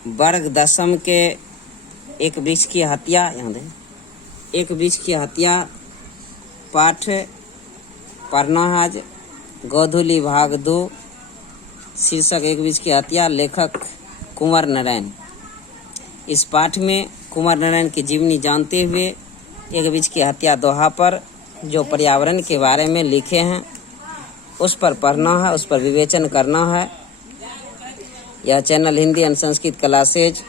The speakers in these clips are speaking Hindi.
वर्ग दशम के एक वृक्ष की हत्या, यहाँ दें, एक वृक्ष की हत्या पाठ पढ़ना है आज। गोधूली भाग 2, शीर्षक एक वृक्ष की हत्या, लेखक कुंवर नारायण। इस पाठ में कुंवर नारायण की जीवनी जानते हुए एक वृक्ष की हत्या दोहा पर जो पर्यावरण के बारे में लिखे हैं उस पर पढ़ना है, उस पर विवेचन करना है। यह channel Hindi and Sanskrit classes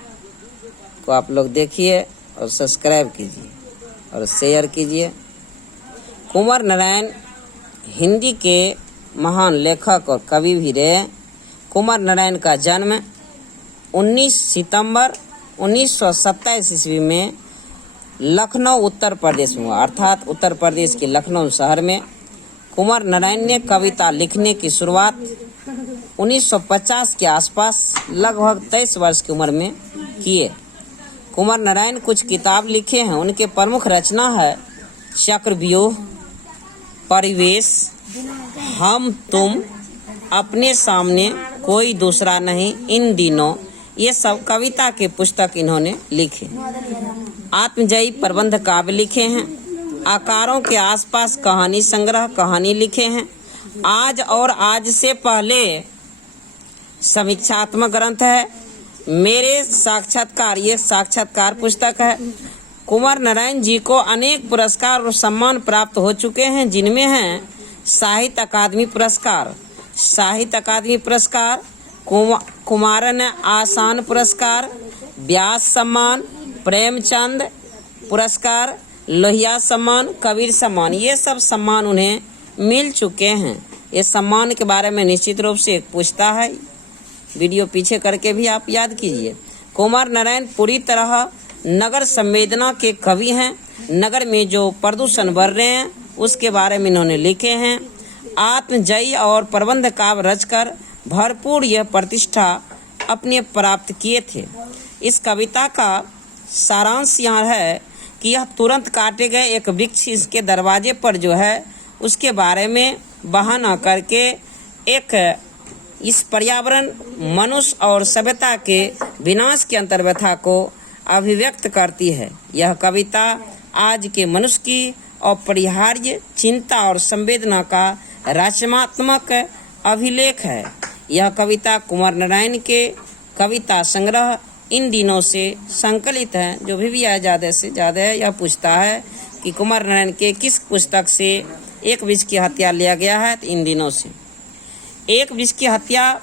को आप लोग देखिए और सब्सक्राइब कीजिए और शेयर कीजिए। कुंवर नारायण हिंदी के महान लेखक और कवि भी रहे। कुंवर नारायण का जन्म 19 सितंबर 1927 ईस्वी में लखनऊ उत्तर प्रदेश में हुआ, अर्थात उत्तर प्रदेश के लखनऊ शहर में। कुंवर नारायण ने कविता लिखने की शुरुआत 1950 के आसपास लगभग 23 वर्ष की उम्र में किए। कुंवर नारायण कुछ किताब लिखे हैं। उनके प्रमुख रचना है चक्रव्यूह, परिवेश, हम तुम, अपने सामने कोई दूसरा नहीं, इन दिनों, ये सब कविता के पुस्तक इन्होंने लिखे। आत्मजयी प्रबंध काव्य लिखे हैं। आकारों के आसपास कहानी संग्रह कहानी लिखे हैं। आज और आज से पहले समीक्षात्मक ग्रंथ है। मेरे साक्षात्कार, ये साक्षात्कार पुस्तक है। कुंवर नारायण जी को अनेक पुरस्कार और सम्मान प्राप्त हो चुके हैं, जिनमें हैं साहित्य अकादमी पुरस्कार, साहित्य अकादमी पुरस्कार, कुमारन आसान पुरस्कार, व्यास सम्मान, प्रेमचंद पुरस्कार, लोहिया सम्मान, कबीर सम्मान, ये सब सम्मान उन्हें मिल चुके हैं। ये सम्मान के बारे में निश्चित रूप से पूछता है, वीडियो पीछे करके भी आप याद कीजिए। कुंवर नारायण पूरी तरह नगर संवेदना के कवि हैं। नगर में जो प्रदूषण बढ़ रहे हैं उसके बारे में इन्होंने लिखे हैं। आत्मजयी और प्रबंध काव्य रचकर भरपूर यह प्रतिष्ठा अपने प्राप्त किए थे। इस कविता का सारांश यहाँ है कि यह तुरंत काटे गए एक वृक्ष इसके दरवाजे पर जो है उसके बारे में बहाना करके एक इस पर्यावरण, मनुष्य और सभ्यता के विनाश की अंतर्व्यथा को अभिव्यक्त करती है। यह कविता आज के मनुष्य की अपरिहार्य चिंता और संवेदना का रचनात्मक अभिलेख है। यह कविता कुंवर नारायण के कविता संग्रह इन दिनों से संकलित है। जो भी है ज़्यादा से ज़्यादा है, यह पूछता है कि कुंवर नारायण के किस पुस्तक से एक वृक्ष की हत्या लिया गया है, तो इन दिनों से। एक वृक्ष की हत्या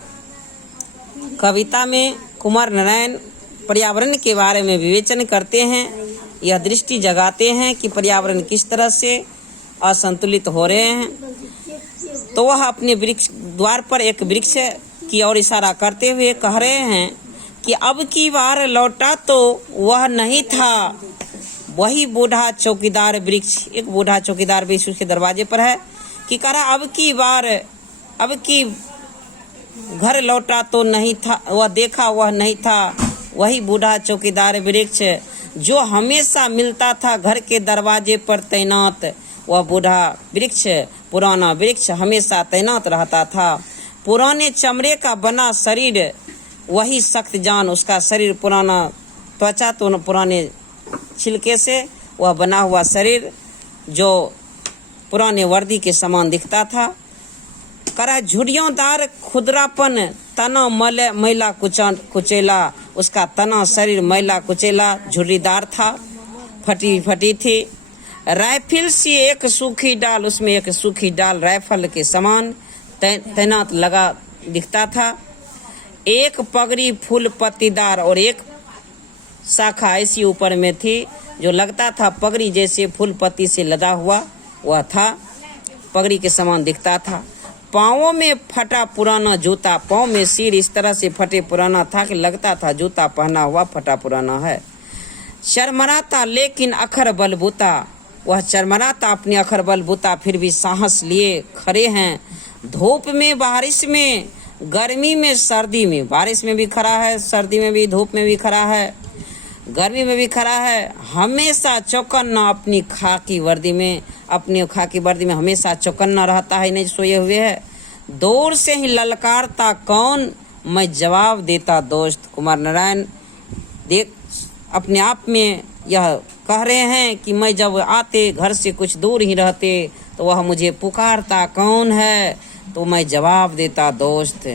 कविता में कुंवर नारायण पर्यावरण के बारे में विवेचन करते हैं। यह दृष्टि जगाते हैं कि पर्यावरण किस तरह से असंतुलित हो रहे हैं। तो वह अपने वृक्ष द्वार पर एक वृक्ष की ओर इशारा करते हुए कह रहे हैं कि अब की बार लौटा तो वह नहीं था, वही बूढ़ा चौकीदार वृक्ष। एक बूढ़ा चौकीदार वृक्ष उसके दरवाजे पर है कि कह रहा अब की बार, अब की घर लौटा तो नहीं था, वह देखा वह नहीं था, वही बूढ़ा चौकीदार वृक्ष जो हमेशा मिलता था घर के दरवाजे पर तैनात। वह बूढ़ा वृक्ष, पुराना वृक्ष हमेशा तैनात रहता था। पुराने चमड़े का बना शरीर, वही सख्त जान, उसका शरीर पुराना त्वचा तो पुराने छिलके से वह बना हुआ शरीर जो पुराने वर्दी के समान दिखता था। करा झुर्रियोंदार खुदरापन, तना मैला कुचेला, उसका तना शरीर मैला कुचेला झुर्रीदार था, फटी थी। राइफल सी एक सूखी डाल, उसमें एक सूखी डाल राइफल के समान तैनात लगा दिखता था। एक पगड़ी फूल पत्तीदार और एक शाखा ऐसी ऊपर में थी जो लगता था पगड़ी जैसे फूल पत्ती से लदा हुआ वह था, पगड़ी के समान दिखता था। पाँवों में फटा पुराना जूता, पाँव में सिर इस तरह से फटे पुराना था कि लगता था जूता पहना हुआ फटा पुराना है। चरमराता लेकिन अखर बलबूता, वह चरमराता अपने अखर बलबूता फिर भी साहस लिए खड़े हैं। धूप में बारिश में, गर्मी में सर्दी में, बारिश में भी खड़ा है, सर्दी में भी, धूप में भी खड़ा है, गर्मी में भी खड़ा है। हमेशा चौकन्ना अपनी खाकी वर्दी में, अपनी खाकी वर्दी में हमेशा चौकन्ना रहता है, नहीं सोए हुए है। दूर से ही ललकारता कौन, मैं जवाब देता दोस्त। कुंवर नारायण देख अपने आप में यह कह रहे हैं कि मैं जब आते घर से कुछ दूर ही रहते तो वह मुझे पुकारता कौन है, तो मैं जवाब देता दोस्त,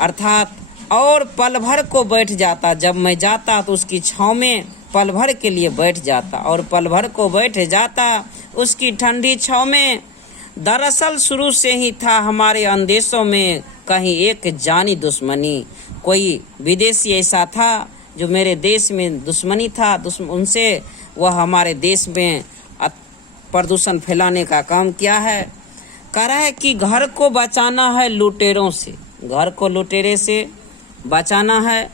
अर्थात और पल भर को बैठ जाता। जब मैं जाता तो उसकी छाँव में पल भर के लिए बैठ जाता और पल भर को बैठ जाता उसकी ठंडी छाँव में। दरअसल शुरू से ही था हमारे अंदेशों में कहीं एक जानी दुश्मनी। कोई विदेशी ऐसा था जो मेरे देश में दुश्मनी था, उनसे वह हमारे देश में प्रदूषण फैलाने का काम किया है। कह रहा है कि घर को बचाना है लुटेरों से, घर को लुटेरे से बचाना है,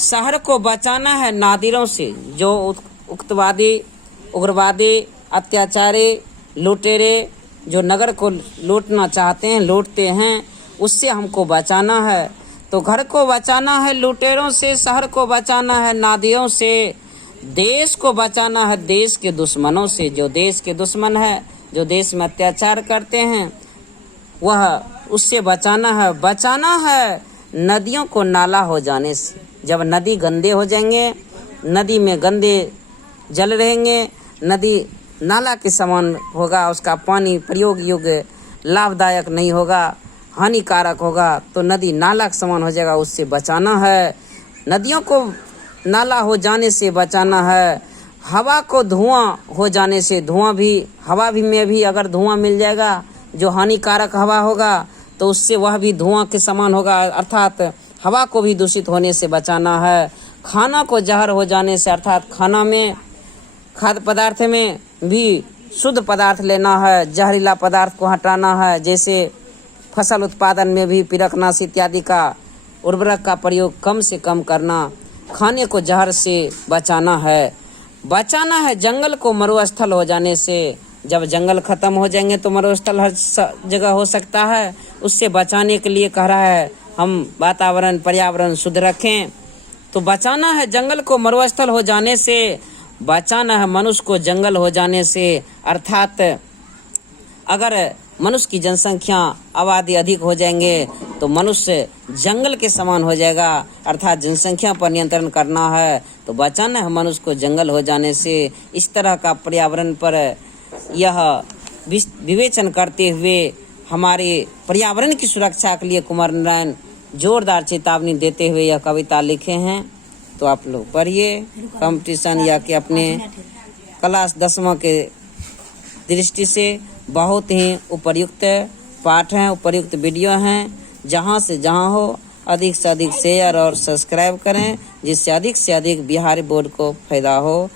शहर को बचाना है नादिरों से, जो उग्रवादी अत्याचारी लुटेरे जो नगर को लूटना चाहते हैं, लूटते हैं, उससे हमको बचाना है। तो घर को बचाना है लुटेरों से, शहर को बचाना है नादियों से, देश को बचाना है देश के दुश्मनों से। जो देश के दुश्मन है, जो देश में अत्याचार करते हैं, वह उससे बचाना है। बचाना है नदियों को नाला हो जाने से। जब नदी गंदे हो जाएंगे, नदी में गंदे जल रहेंगे, नदी नाला के समान होगा, उसका पानी प्रयोग योग्य लाभदायक नहीं होगा, हानिकारक होगा, तो नदी नाला के समान हो जाएगा। उससे बचाना है, नदियों को नाला हो जाने से बचाना है। हवा को धुआं हो जाने से, हवा में भी अगर धुआं मिल जाएगा जो हानिकारक हवा होगा तो उससे वह भी धुआं के समान होगा, अर्थात हवा को भी दूषित होने से बचाना है। खाना को जहर हो जाने से, अर्थात खाद्य पदार्थ में भी शुद्ध पदार्थ लेना है, जहरीला पदार्थ को हटाना है। जैसे फसल उत्पादन में भी पिरकनाशी इत्यादि का उर्वरक का प्रयोग कम से कम करना, खाने को जहर से बचाना है जंगल को मरुस्थल हो जाने से। जब जंगल खत्म हो जाएंगे तो मरुस्थल हर जगह हो सकता है, उससे बचाने के लिए कह रहा है हम वातावरण पर्यावरण शुद्ध रखें। तो बचाना है जंगल को मरुस्थल हो जाने से, बचाना है मनुष्य को जंगल हो जाने से। अर्थात अगर मनुष्य की जनसंख्या आबादी अधिक हो जाएंगे तो मनुष्य जंगल के समान हो जाएगा, अर्थात जनसंख्या पर नियंत्रण करना है। तो बचाना है मनुष्य को जंगल हो जाने से। इस तरह का पर्यावरण पर यह विवेचन करते हुए हमारे पर्यावरण की सुरक्षा के लिए कुमार नारायण जोरदार चेतावनी देते हुए यह कविता लिखे हैं। तो आप लोग पढ़िए। कंपटीशन या कि अपने क्लास 10वां के दृष्टि से बहुत ही उपयुक्त पाठ हैं, उपयुक्त वीडियो हैं। जहां से जहां हो अधिक से अधिक शेयर और सब्सक्राइब करें, जिससे अधिक से अधिक बिहारी बोर्ड को फायदा हो।